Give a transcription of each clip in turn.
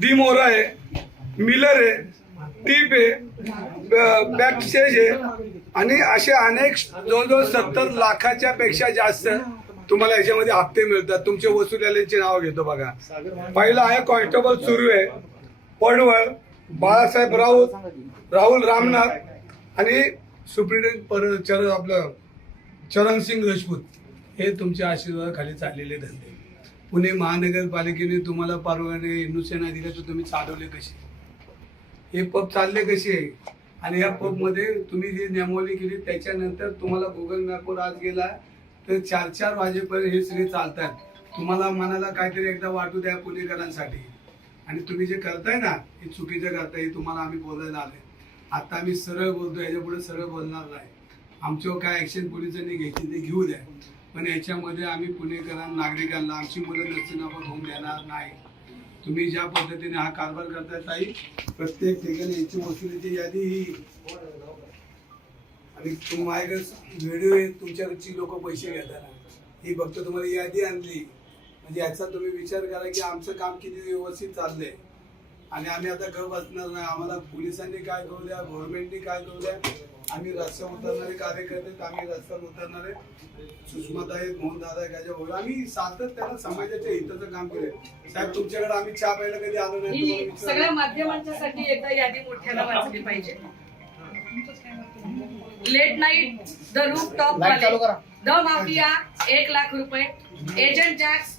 दिमोरा आहे मिलर आहे टीप आहे बॅकस्टेज आहे आणि असे अनेक जवळजवळ सत्तर लाखाच्या पेक्षा जास्त तुम्हाला याच्यामध्ये हप्ते मिळतात. तुमचे वसुलीचे नाव घेतो बघा. पहिला आहे कॉन्स्टेबल सुर्वे पडवळ बाळासाहेब राऊत राहुल रामनाथ आणि सुप्रिटेंडेंट पर चरण आपलं चरणसिंग राजपूत हे तुमच्या आशीर्वादाखाली चाललेले धंदे. पुणे महानगरपालिकेने तुम्हाला परवाने हिंदुसेना दिल्या तर तुम्ही चालवले कसे? हे पब चालले कसे? आहे आणि या पबमध्ये तुम्ही जी नियमावली केली त्याच्यानंतर तुम्हाला गुगल मॅपवर आज गेला तर चार चार वाजेपर्यंत हे सगळे चालतात. तुम्हाला मनाला काहीतरी एकदा वाटू द्या पुणेकरांसाठी. आणि तुम्ही जे करताय ना हे चुकीचं करताय हे तुम्हाला आम्ही बोलायला आले आता आम्ही सरळ बोलतो याच्यापुढे सरळ बोलणार नाही. आमच्यावर काय ऍक्शन पोलिसांनी घ्यायची ते घेऊ द्या. पण याच्यामध्ये आम्ही पुणेकरांना नागरिकांना आमची मुलं नसताना होऊन देणार नाही. तुम्ही ज्या पद्धतीने हा कारभार करताय ताई प्रत्येक ठिकाणी याची वसुलीची यादी ही. आणि तुम व्हिडिओ तुमच्याकडची लोक पैसे घेताना. ही फक्त तुम्हाला यादी आणली. म्हणजे याचा तुम्ही विचार करा की आमचं काम किती व्यवस्थित चाललंय. आणि आम्ही आता गप बसणार नाही. आम्हाला पोलिसांनी काय करू द्या गव्हर्नमेंटनी काय करू द्या? आम्ही रस्त्यावर उतरणारे कार्यकर्ते आम्ही रस्त्यावर उतरणारे. सुषमाताई मोहन दादा गाजा भाऊ. आम्ही सातत्यानं समाजाच्या हिताचं काम केलंय. साहेब तुमच्याकडे आम्ही चहा प्यायला कधी आलो नाही? ही. सगळ्या माध्यमांच्यासाठी एकदा यादी मोठ्यानं वाचली पाहिजे. Late night the roof top the mafia एक लाख रुपये. Agent Jacks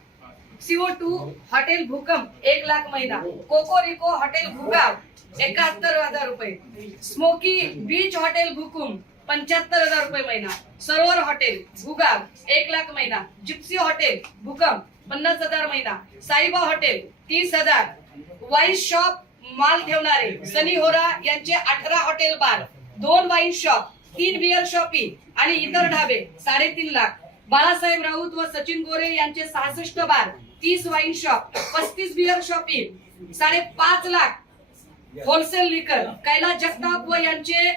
CO two hotel Bhukamp एक लाख महिना कोको रिको हॉटेल भूगाव एकाहत्तर हजार रुपये. स्मोकी बीच हॉटेल भूकुम पंच्याहत्तर हजार रुपये महिना सरोवर हॉटेल भूगाव एक लाख महिना जिप्सी हॉटेल भूकंप पन्नास हजार महिना साईबा हॉटेल तीस हजार. वाईन शॉप माल ठेवणारे सनी होरा यांचे अठरा हॉटेल बार. दोन वाईन शॉप तीन बिअर शॉपी आणि इतर ढाबे साडेतीन लाख. बाळासाहेब राऊत व सचिन गोरे यांचे सहासष्ट बार. तीस वाईन शॉप पस्तीस बिअर शॉपी साडेपाच लाख. होलसेल लिकर कैलास जगताप व यांचे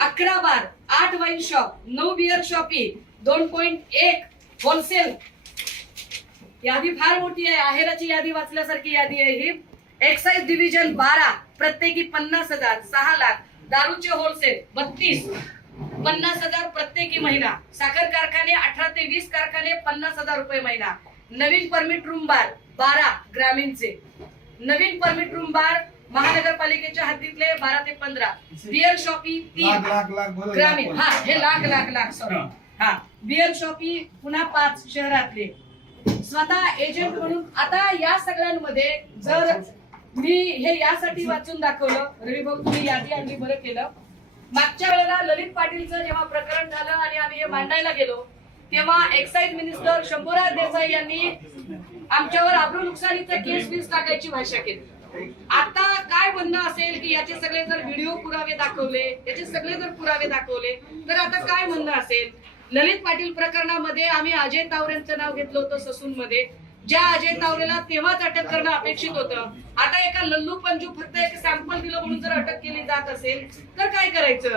अकरा बार आठ वाईन शॉप नऊ बिअर शॉपी दोन पॉइंट एक होलसेल यादी फार मोठी आहे आहेराची यादी वाचल्यासारखी यादी आहे ही. एक्साईज डिव्हिजन बारा प्रत्येकी पन्नास हजार सहा लाख दारूचे होलसेल बत्तीस. पन्नास हजार प्रत्येकी महिना. साखर कारखाने अठरा ते वीस कारखाने पन्नास हजार रुपये महिना. नवीन परमिट रूम बार बारा ग्रामीणचे. नवीन परमिट रूम बार महानगरपालिकेच्या हद्दीतले बारा ते पंधरा. बिअर शॉपी लाख तीन लाख लाख बोला ग्रामीण हा हे लाख लाख लाख सॉरी हा. बिअर शॉपी पुन्हा पाच शहरातले. स्वतः एजंट म्हणून आता या सगळ्यांमध्ये जर मी हे यासाठी वाचून दाखवलं रवी भाऊ तुम्ही यादी आणली बरं केलं. मागच्या वेळेला ललित पाटीलचं जेव्हा प्रकरण झालं आणि आम्ही हे मांडायला गेलो तेव्हा एक्साईज मिनिस्टर शंभूराज देसाई यांनी आमच्यावर आब्रू नुकसानीचा केस बीस टाकायची भाषा केली. आता काय म्हणणं असेल की याचे सगळे जर व्हिडिओ पुरावे दाखवले याचे सगळे जर पुरावे दाखवले तर आता काय म्हणणं असेल? ललित पाटील प्रकरणामध्ये आम्ही अजय तावरेंचं नाव घेतलं होतं ससून मध्ये ज्या अजय तावरेला तेव्हाच अटक करणं अपेक्षित होतं. आता एका लल्लू पंजू फक्त एक सॅम्पल दिलं म्हणून जर अटक केली जात असेल तर काय करायचं?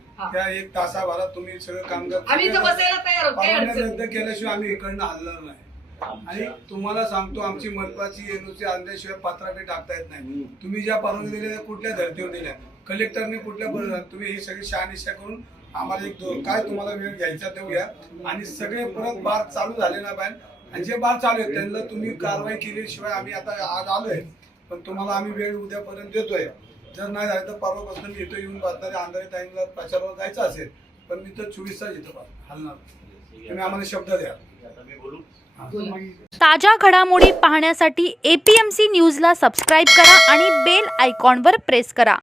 त्या एक तासाभरात तुम्ही सगळं कामगार आम्ही इथं बसायला तयार आहोत. काही परवानगी अडचण रद्द नाही. केल्याशिवाय आम्ही इकडनं हलणार नाही. आणि तुम्हाला सांगतो आमची महत्वाची एनओसी आणल्याशिवाय पत्राकडे टाकता येत नाही. तुम्ही ज्या परवानगी दिल्या त्या कुठल्या धर्तीवर दिल्या कलेक्टरने कुठल्या पर- तुम्ही ही सगळी शहानिशा करून आम्हाला एक दो- काय तुम्हाला वेळ घ्यायचा देऊया आणि सगळे परत बार चालू झाले ना बाहेर. आणि जे बार चालू आहेत त्यांना तुम्ही कारवाई केल्याशिवाय आम्ही आता आज आलोय. पण तुम्हाला आम्ही वेळ उद्यापर्यंत देतोय. जर नाही झालं तर परवापासून मी इथं येऊन बसणारे अंधारे टाईमला प्रचारावर जायचं असेल पण मी तर चोवीस तास इथं हलणार. तुम्ही आम्हाला शब्द द्या. हा. ताज्या घडामोडी पाहण्यासाठी एपीएमसी न्यूजला सबस्क्राईब करा आणि बेल आयकॉनवर प्रेस करा.